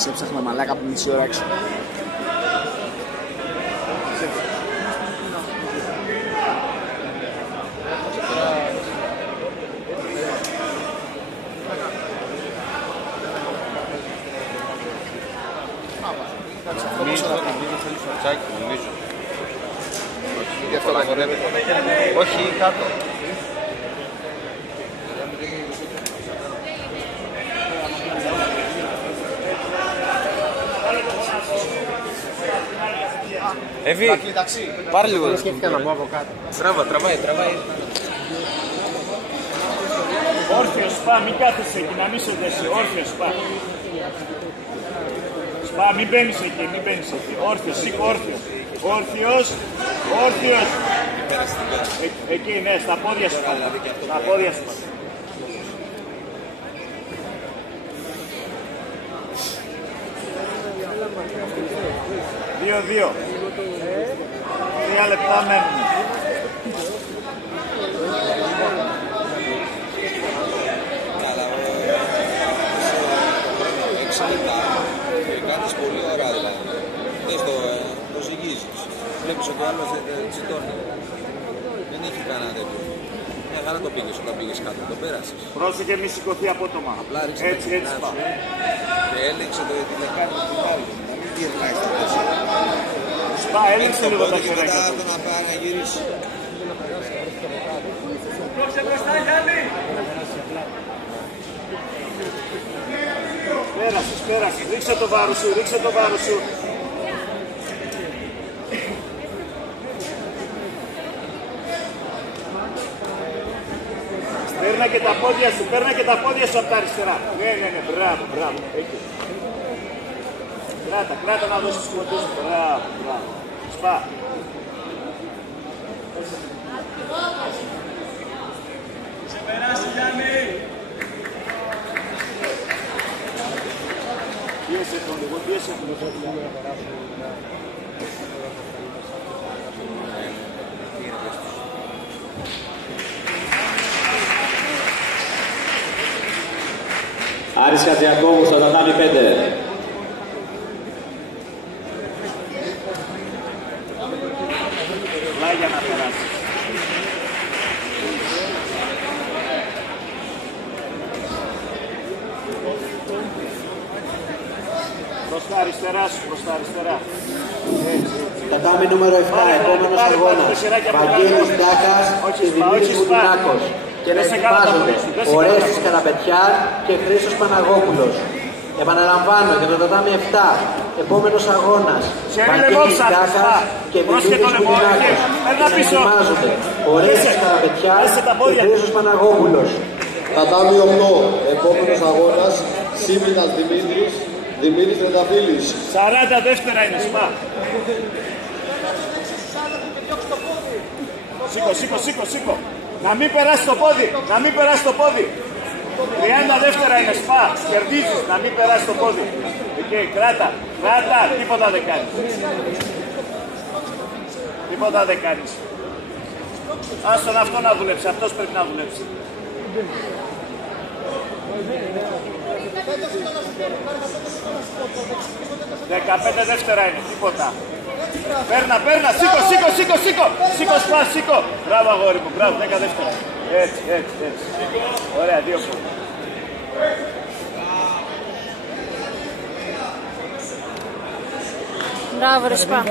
σε έψαχνα μαλάκα από μισή ώρα έξω. Όχι, κάτω. Εύη, πάρε λίγο. Δεν σκέφτηκα να πω από κάτω. Τραβάει. Όρθιος, σπά, μην κάθεσαι εκεί, να μην σε δέσει. Όρθιος, σπά. Σπά, μην μπαίνεις εκεί. Όρθιος, σήκω, όρθιος. Όρθιος. Εκεί, ναι, στα πόδια σου πάντα. Στα πόδια σου πάντα. Δύο. 3 λεπτά μένουν. Κάνεις πολύ ωραία δηλαδή. Δες το ζυγίζεις. Βλέπεις ότι ο άλλος τσιτώνει. Δεν έχει κανένα τέτοιο. Μια χαρά το πήγες όταν πήγες κάτω, το πέρασες. Πρόσεχε μη σηκωθεί απότομα. Απλά ρίξε έτσι πά. Και έλεξε το τι θα κάνει το άλλο. Να μην γυρνάει στα τέσσερα. Σπά, έλεξε λίγο τα χεράκια του. Να πάει να γυρίσει. Πρόξε μπροστά, Γιάννη. Πέρασες. Ρίξε το βάρος σου. Παίρνα και τα πόδια σου από τα αριστερά. Ναι, μπράβο. Εκεί. Κράτα να δώσεις σκοτούς. Μπράβο. Σπά. Σε περάσει, Γιάννη. Πίεσε τον λίγο. Άρης Χατζιακόβου στο τατάμι 5. Πλάγια να περάσει. Προς τα αριστερά. Τατάμι νούμερο 7, επόμενος αγώνας. Βαγγέλης Ντάκας και Δημήτρης Μουτινάκος. Και να ετοιμάζονται Ορέστης Καραπετιάρ και Χρήστος Παναγόπουλος. Επαναλαμβάνω για το τατάμι 7, επόμενος αγώνας. Βαγγέλης Ντάκας και Δημήτρης Μουτινάκος. Και να ετοιμάζονται Ορέστης Καραπετιάρ και Χρήστος Παναγόπουλος. Τατάμι 8, επόμενος αγώνας. Σίμινας Δημήτρης Τρενταφύλης. 40 δεύτερα είναι, σπά. Σήκω. Να μην περάσει το πόδι. 30 δεύτερα είναι, σπά. Κερδίζεις, να μην περάσει το πόδι. Εκεί, κράτα. Τίποτα δεν κάνεις. Άστον αυτό να δουλέψει, αυτός πρέπει να δουλέψει. 15 δεύτερα είναι, τίποτα. Παίρνα, σήκω. Μπράβο αγόρι μου, 10 δεύτερα. Έτσι. Ωραία, 2 φορές. Μπράβο ρε Σπά.